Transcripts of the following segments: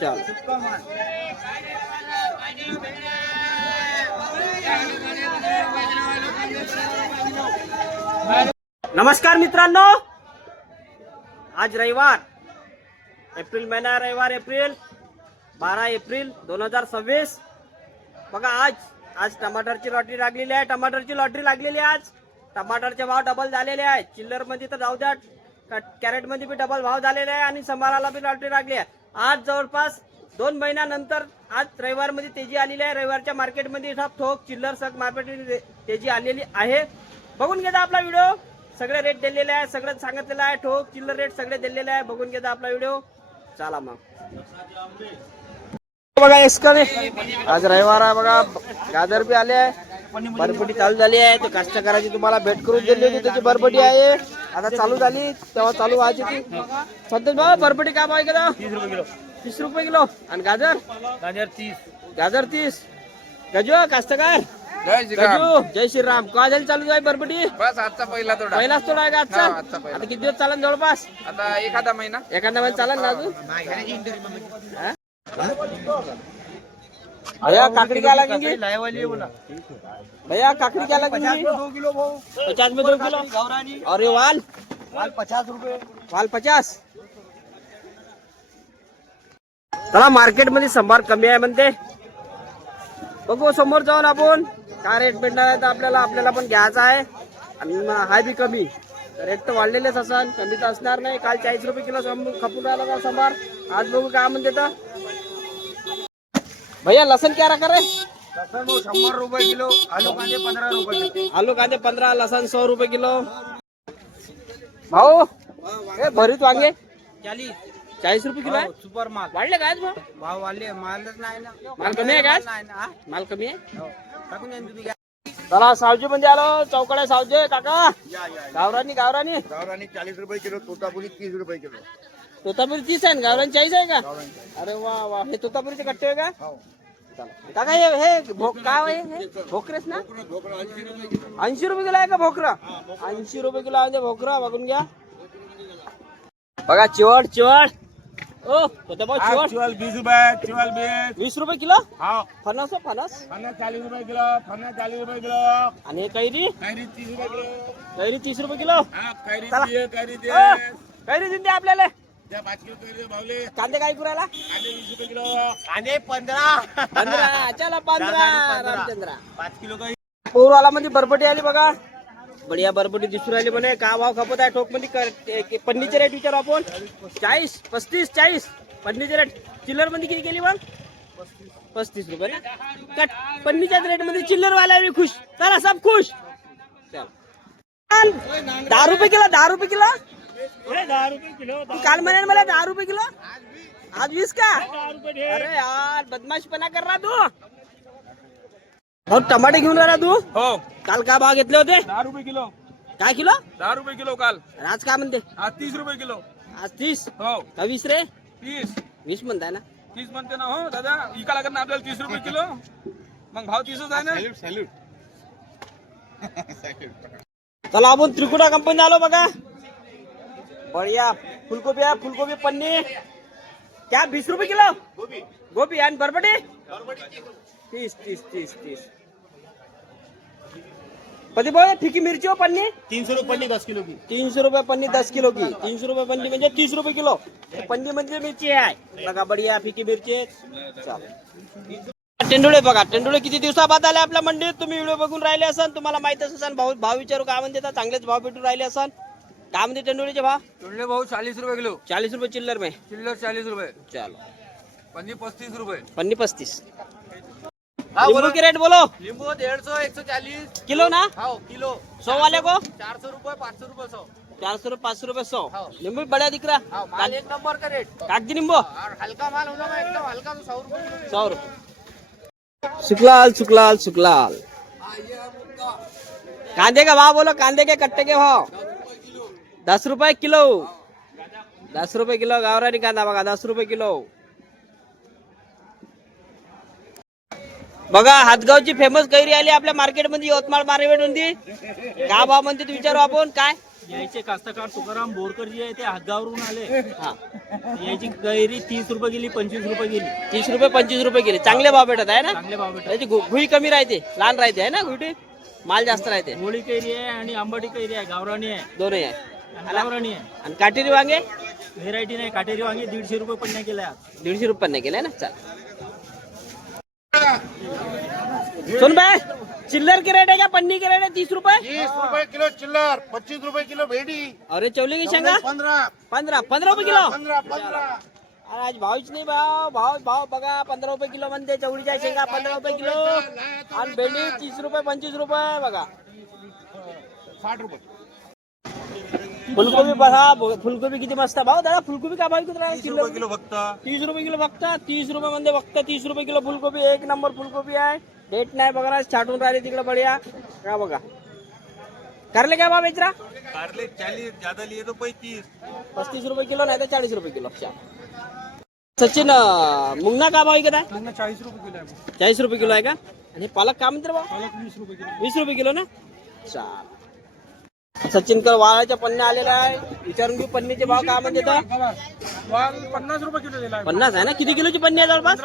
चल नमस्कार मित्रांनो, आज रविवार एप्रिल महिना, रविवार एप्रिल 12 एप्रिल 2026. बघा आज टमाटरची लॉटरी लागलेली आहे. टमाटरची लॉटरी लागलेली आहे. आज टमाटरचे भाव डबल झालेले आहेत. चिल्लर मध्ये तर जाऊ द्या, कॅरेट मध्ये बी डबल भाव झालेले आहे आणि संभाराला बी लॉटरी लागली आहे. आज जवळपास 2 महिन्यानंतर आज रविवार मध्ये तेजी आलेली आहे. रविवारच्या मार्केटमध्ये ठोक चिल्लर सग मार्केटमध्ये तेजी आलेली आहे. बघून घ्या आपला व्हिडिओ. सगळे रेट दिलेले आहे, सगळं सांगितलेलं आहे. ठोक चिल्लर रेट सगळे दिलेले आहे. बघून घ्या आपला व्हिडिओ. चला मग बघा इसकडे आज रविवार आहे. बघा गाजर बी आले आहे. बरबटी चालू झाली आहे. तर कास्तकाराची तुम्हाला भेट करून दिली होती, त्याची बरबटी आहे. आता चालू झाली तेव्हा चालू व्हायची ती. संतोष भाऊ बरबटी काय भाव केलं? 30 रुपये किलो. 30 रुपये किलो. आणि गाजर? गाजर 30. गजू कास्तकार गजू जय श्रीराम. का झाली चालू आहे बरबटी? बस आजचा पहिलाच तोडा आहे का आजचा? आता किती दिवस चालन जवळपास? आता एखादा महिना चालन ना अजून? भैया काकड़ी क्या लगेंगी? भैया काकड़ी क्या लगेंगी? 2 किलो भाऊ. 50 में 2 किलो. और ये वाल 50 रुपये. वाल 50. चला मार्केट मध्ये संभार कमी आहे म्हणते. बघू समोर जाऊन आपण काय रेट भेटणार आहे. तर आपल्याला पण घ्यायचा आहे आणि हाय बी कमी. रेट तर वाढलेलेच असन, कमी तर असणार नाही. काल 40 रुपये किलो खपून राहिला का संभार. आज बघू काय म्हणते. तर भैया लसन क्या रखा रे? लसन 100 रुपये किलो. आलू कांदे 15 रुपये किलो. आलू कांदे 15, लसन 100 रुपये किलो. भाऊ हे भरीत वांगे 40 रुपये किलो आहे. सुपर माल वाढले काय भाऊ? भाव वाढले. मालच नाही ना. माल कमी आहे काय? नाही ना. माल कमी आहे. टाकून द्या तुम्ही. चला सावजी मध्ये आलो. चौकडे सावजे काका. गावरानी 40 रुपये किलो. तोतापुरी 30 रुपये किलो. तोतापुरी 30 आहे. गावरानी 40 आहे का? अरे वा वा. हे तोतापुरीचे कट्टे आहे का? काका हे काय आहे? भोकरेच ना? 80 रुपये किलो आहे का भोकरा? 80 रुपये किलो आहे भोकरा. बघून घ्या. बघा चिवड ओ होता भाऊ चिवड 20 रुपये. 20 रुपये किलो. हाँ. फणस फणस 40 रुपये किलो. 40 रुपये किलो. आणि हे कैरी 30 रुपये किलो. कैरी 30 रुपये किलो. चला. कैरी कैरी देऊन द्या आपल्याला. 5 किलो कैरी भावले. कांदे काय पुरायला? कांदे 20 रुपये किलो. कांदे 15. चला 15 रामचंद्र. 5 किलो कैरी. पोरवाला मध्ये बरबटी आली बघा. बढिया बरबटी दिसून राहिली म्हणे. का भाव खपत आहे ठोक मध्ये? पन्नीचे रेट विचारू आपण. 40 35 40 पन्नीचे रेट. चिल्लर मध्ये किती केली मग? 35 रुपये ना. कट पन्नीच्याच रेट मध्ये चिल्लर वाला भी खुश. चला सब खुश. चल 10 रुपये किलो. 10 रुपये किलो. 10 रुपये किलो. तू काल म्हणे मला 10 रुपये किलो. आज 20 का? अरे यार बदमाशपणा कर रहा तू. और टमाटे घेऊन राहिला तू? हो. काल काय भाव घेतले होते? 10 रुपये किलो. काय किलो? 10 रुपये किलो काल. आज काय म्हणते? आज 30 रुपये किलो. आज 30 हो. का 20 रे? 30 20 म्हणताय ना? 30 म्हणते ना. हो दादा इका लागत ना आपल्याला 30 रुपये किलो. मग भाव 30च आहे ना. चला आपण त्रिकुटा कंपनी आलो बघा. बढिया फुलकोबी आहे. फुलकोबी पन्नी क्या 20 रुपये किलो. गोबी आणि बरबटी 30. पति भाई फीकी मिर्ची हो पन्नी 300 रुपये पन्नी 10 किलो की. 300 रुपये पन्नी 10 किलो की. 300 रुपये पन्नी म्हणजे 30 रुपये किलो. पन्नी म्हणजे मिरची आहे बघा. बढिया फिकी मिरची. टेंडुळे बघा. टेंडुळे किती दिवसाबाद आले आपल्या मंडीत. तुम्ही व्हिडिओ बघून राहिले असाल, तुम्हाला माहित असेल. भाव विचारू काय म्हणते. चांगलेच भाव भेटून राहिले असाल. काय म्हणते टेंडुळेचे भाव? टोंडले भाऊ 40 रुपये किलो. 40 रुपये चिल्लर में. चिल्लर 40 रुपये. चलो पन्नी 35 रुपये. पन्नी 35. नींबू की रेट बोलो. लिंबू 150 140 किलो ना? हाँ किलो. 100 वाले को 400 रुपये 500 रुपये 100. 400 रुपये 500 रुपये 100. नींबू भी बढ़िया दिख रहा. हाँ माल 1 नंबर का रेट. कागजी नींबू और हल्का माल होना ना एकदम हल्का तो 100 रुपये. 100 रुपये. सुखलाल कांदे का भाव बोलो. कांदे के कट्टे के भाव 10 रुपये किलो. 10 रुपये किलो गावरानी कांदा बघा. 10 रुपये किलो. बघा हातगावची फेमस कैरी आली आपल्या मार्केटमध्ये. यवतमाळ मार्केटमध्ये. काय भाव म्हणते विचारू आपण. काय यायचे कास्तकार तुकाराम बोरकर जी आहे ते हदगावरून आले. हा याची कैरी 30 रुपये गेली, 25 रुपये गेली. 30 रुपये 25 रुपये गेले. चांगले भाव भेटत आहे ना. चांगले भाव भेटतात. त्याची घुई कमी राहते, लहान राहते आहे ना घुईटी, माल जास्त राहते. मोळी कैरी आहे आणि आंबाटी कैरी आहे, गावराणी आहे दोन्ही आहे. आणि गावराणी आहे. आणि काटेरी वांगे व्हेरायटी नाही. काटेरी वांगे 150 रुपये पन्ने केले आज. 150 रुपये नाही केले ना. चल सुन भाई, चिल्लर की रेट है क्या? पन्नी की रेट है 30 रुपए. 30 रुपये किलो चिल्लर, 25 रुपये किलो भेंडी, अरे चवली की शेंगा 15 रुपये किलो. 15. अरे आज भावच नाही भाव बघा. 15 रुपये किलो म्हणते चवळीच्या शेंगा, 15 रुपये किलो. आणि भेंडी 30 रुपये 25 रुपये बघा. 60 रुपये. फुलकोबी बघा, फुलकोबी किती मस्त भाव दादा. फुलकोबी का भाव किती आहे? 30 रुपये किलो फक्त. 30 रुपये किलो फक्त. 30 रुपये म्हणजे फक्त 30 रुपये किलो फुलकोबी. एक नंबर फुलकोबी आहे. डेट नाही बघा, छाटून राहिले तिकडे बढिया का बघा. कारले काय भाव बेचरा? कारले 40, ज्यादा लिए तो 35. 35 रुपये किलो नाही तर 40 रुपये किलो. सचिन मुंगना का भाव विकत आहे? 40 रुपये किलो आहे. 40 रुपये किलो आहे का? आणि पालक काय म्हणते रे भाऊ? 20 रुपये किलो. 20 रुपये किलो ना. चाल सचिनकर वाळाच्या पन्ने आलेला आहे. विचारून घेऊ पन्नीचे भाव काय म्हणते तर. वाल 50 रुपये किलो दिला. 50 आहे ना. किती किलोची पन्नी आहे जवळपास?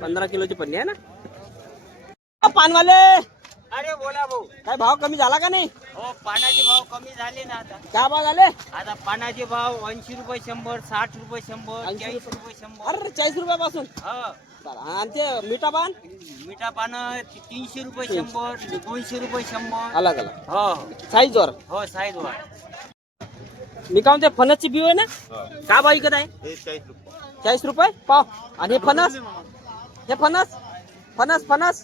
15 किलोची पन्नी आहे ना. पानवाले अरे बोला भाऊ. काय भाव कमी झाला का नाही? हो, पानाचे भाव कमी झाले ना आता. काय भाव झाले? आता पानाचे भाव 80 रुपये 100, 60 रुपये 100, 80 40 रुपये 100. अरे 40 रुपयापासून. हो, आणि ते मिठा पान मिठा पानं 300 रुपये 100, 200 रुपये 100. अलग अलग हो साईज वर. हो, साईज वर. मी काय म्हणते फणसची बिव आहे ना. काय भाव विकत आहे? 40 रुपये पाव. आणि हे फणस, हे फणस फणस फणस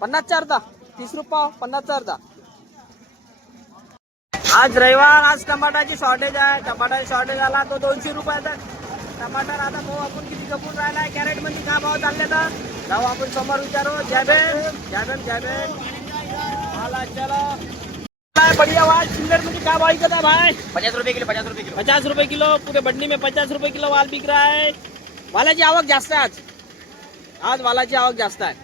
50 अर्धा. 30 रुपये पाव, 50 अर्धा. आज रविवार, आज टमाटाची शॉर्टेज आहे. टमाटाची शॉर्टेज आला तो 200 रुपयाचा टमाटर. आता भाऊ आपण किती जपून राहिलाय, कॅरेट मध्ये काय भाव चालले तर जाऊ आपण समोर विचारू. जॅबेन मला चला काय बढ़िया वाल. चिल्लर मध्ये काय भाव विकत आहे भाई? 50 रुपये किलो. 50 रुपये किलो. 50 रुपये किलो. पूरे बडनी में 50 रुपये किलो वाल बिक रहा है. वालाची आवक जास्त आहे आज. आज वालाची आवक जास्त आहे.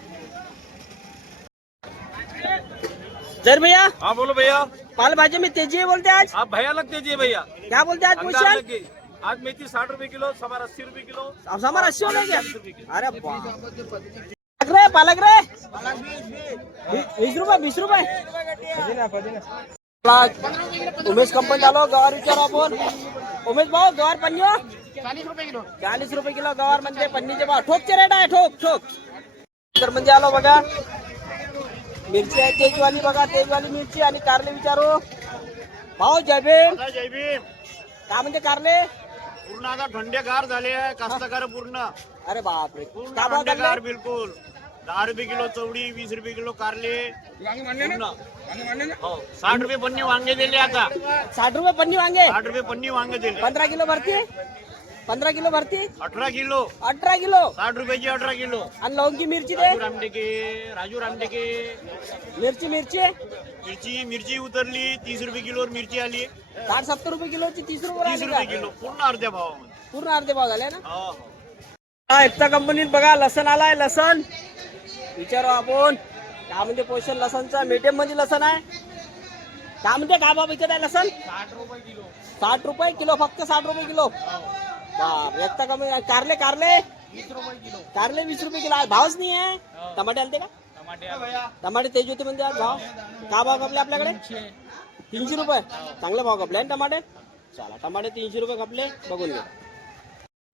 जर भैया हाँ बोलो भैया. पाल भाजी में तेजी है बोलते आज. आप भैया लगते जी भैया. क्या बोलते आज अंदाज क्वेश्चन? लगे. आज मेथी 60 रुपये किलो, सवार 80 रुपये किलो. अब हमारा 80 हो गया. अरे पालक रे 20 रुपये 20 रुपये. उमेश कंपनी झालो गवार विचार आपण. उमेश भाऊ गवार पन्नी 40 रुपये किलो. 40 रुपये किलो गवार म्हणजे पन्नीचे भाव. ठोकचे रेट आहे. ठोक तर म्हणजे आलो बघा. मिरची आहे तेजवाली बघा. तेजवाली मिरची आणि कारले विचारू भाऊ. जयभीम. काय म्हणजे कारले? पूर्ण आता थंडेगार झाले आहे. कास्तकार पूर्ण अरे बापरे. पूर्ण काय भाव थंडेगार चालले? बिलकुल. 10 रुपये किलो चवडी, 20 रुपये किलो कारले. हो 60 रुपये पन्नी वांगे दिले आता. 60 रुपये पन्नी वांगे. 60 रुपये पन्नी वांगे दिले. 15 किलो भरती. 15 किलो भरती. 18 किलो. 18 किलो. 60 रुपयाची 18 किलो. आणि लवंगी मिरची दे. राजू रामटेके मिरची मिरची उतरली. 30 रुपये किलोवर मिरची आली. 60-70 रुपये किलोची 30 रुपये 30 रुपये राहिली किलो. पूर्ण अर्ध्या भावामध्ये. का? पूर्ण अर्धे भाव झाले ना. हो हा एकता कंपनीत बघा लसण आलाय. लसण विचारू आपण काय म्हणते पोषण लसणचा. मीडियम मध्ये लसण आहे. काय म्हणते काय भाव विकत आहे लसण? 60 रुपये किलो. 60 रुपये किलो फक्त. 60 रुपये किलो. बाप एकता कंपनी. कारले 20 रुपये किलो. कारले 20 रुपये किलो. आज भावच नाही आहे. टमाटे आलते का? टमाटे टमाटे तेज होते म्हणजे आज भाव. काय भाव खपले आपल्याकडे? 300 रुपये. चांगले भाव खपले ना टमाटे. चला टमाटे 300 रुपये खपले. बघून घ्या.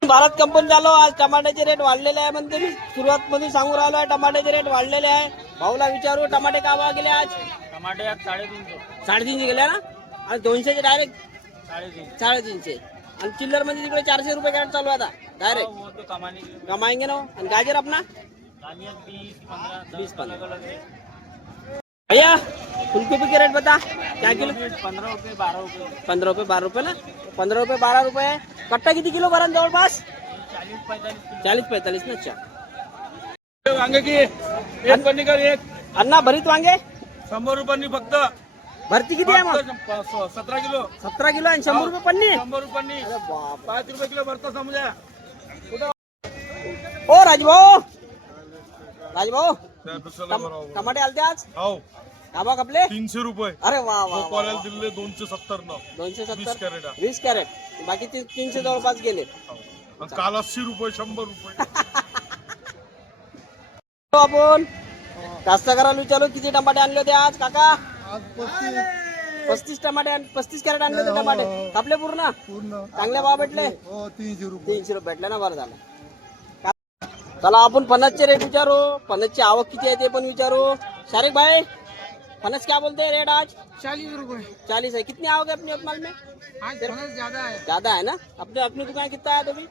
भारत कंपनी झालो. आज टमाट्याचे रेट वाढलेले आहे म्हणते. मी सुरुवात मध्ये सांगू राहिलो आहे टमाट्याचे रेट वाढलेले आहे. भाऊला विचारू टमाटे काय भाव गेले आज? टमाटे 350. 350 गेले ना. आणि 200 डायरेक्ट 350. 350. आणि चिल्लर म्हणजे तिकडे 400 रुपये कॅरेट चालू आहे आता डायरेक्ट. वो तो कमाने कमाएंगे ना. आणि गाजर अपना 20, 15, 20, 15. अलग अलग है. भैया फुलकोबी के रेट बता क्या किलो? 15 रुपये 12 रुपये. 15 रुपये 12 रुपये ना. 15 रुपये 12 रुपये. कट्टा किती किलो भरण जवळपास? 40-45 ना. अच्छा वांगे की एक पन्नी कर. एक अण्णा भरीत वांगे 100 रुपयांनी फक्त. भरती किती आहे मग? 17 किलो. 17 किलो आणि 100 रुपये पन्नी. 100 रुपयांनी. अरे बाप. 5 रुपये किलो भरता समजा. ओ राजभाऊ टमाटे आलते आज. हो आबाक आपले 300 रुपये अरे वा वा, वा कोल्याला दिले 270 न 270 कॅरेट 20 कॅरेट बाकी 300 जवळपास गेले काल 80 रुपये 100 रुपये आपण कास्तकाराला विचारू किती टमाटे आणले होते आज काका 35 टमाटे 35 कॅरेट आणले होते टमाटे कापले पूर्ण चांगले भाव भेटले 300 रुपये भेटले ना बरं झालं चला आपण फणसचे रेट विचारू फणसची आवक किती आहे ते पण विचारू शारिक भाई फणस क्या बोलते हैं रेट आज 40 रुपए 40 है कितनी आवक है अपने उपमाल में आज फनस ज्यादा है ना अपनी दुकान कितना है अभी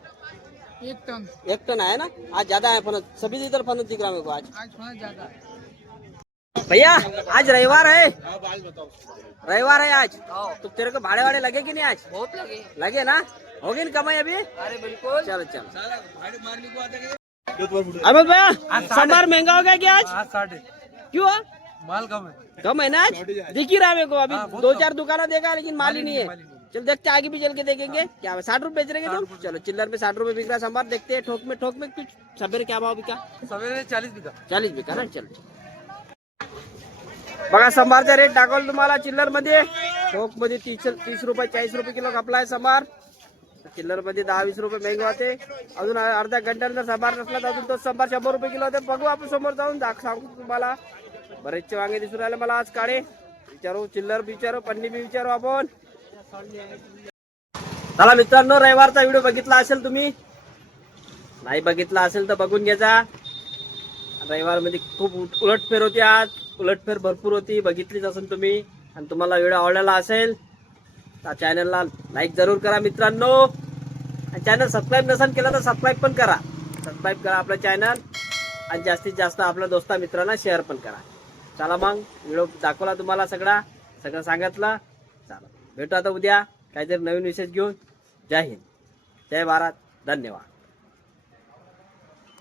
1 टन 1 टन है ना आज ज्यादा है फणस सभी इधर फणस दिख रहा है मेरे को आज फनस ज्यादा है भैया आज रविवार है आज तो तेरे को भाड़े वाड़े लगे कि नहीं आज बहुत लगे लगे ना होगी ना कमाई अभी अरे बिल्कुल चलो अमित भैया संभार महंगा हो गया क्या आज क्यों माल कम है कम है ना आज दिख ही रहा है मेरे को अभी 2-4 दुकानें देखा लेकिन माल ही नहीं है चल देखते आगे भी चल के देखेंगे क्या 60 रुपए बेच रहे हैं तुम चलो चिल्लर में 60 रुपए बिक रहा है संभार देखते हैं ठोक में कुछ सवेरे क्या भाव बिका सवेरे 40 बिका 40 बिका ना चलो बघा संभारचा रेट दाखवला तुम्हाला चिल्लर मध्ये ठोक मध्ये 30 रुपये 40 रुपये किलो कापला आहे संभार चिल्लर मध्ये 10-20 रुपये महंगे होते अजून अर्ध्या घंट्यानंतर संभार नसला तर अजून तो संभार 100 रुपये किलो होते बघू आपण समोर जाऊन सांगू तुम्हाला बरेचसे वांगे दिसून राहिले मला आज काळे विचारू चिल्लर विचारू पन्नी बी विचारू आपण चला मित्रांनो रविवारचा व्हिडिओ बघितला असेल तुम्ही नाही बघितला असेल तर बघून घ्यायचा रविवार मध्ये खूप उलटफेर होती आज उलटफेर भरपूर होती बघितलीच असेल तुम्ही आणि तुम्हाला व्हिडिओ आवडला असेल तर चॅनलला लाईक जरूर करा मित्रांनो आणि चॅनल सबस्क्राईब नसेल केला तर सबस्क्राईब पण करा सबस्क्राईब करा आपलं चॅनल आणि जास्तीत जास्त आपल्या दोस्ता मित्रांना शेअर पण करा चला मग व्हिडिओ दाखवला तुम्हाला सगळं सांगितलं चला भेटू आता उद्या काहीतरी नवीन विषय घेऊन जय हिंद जय भारत धन्यवाद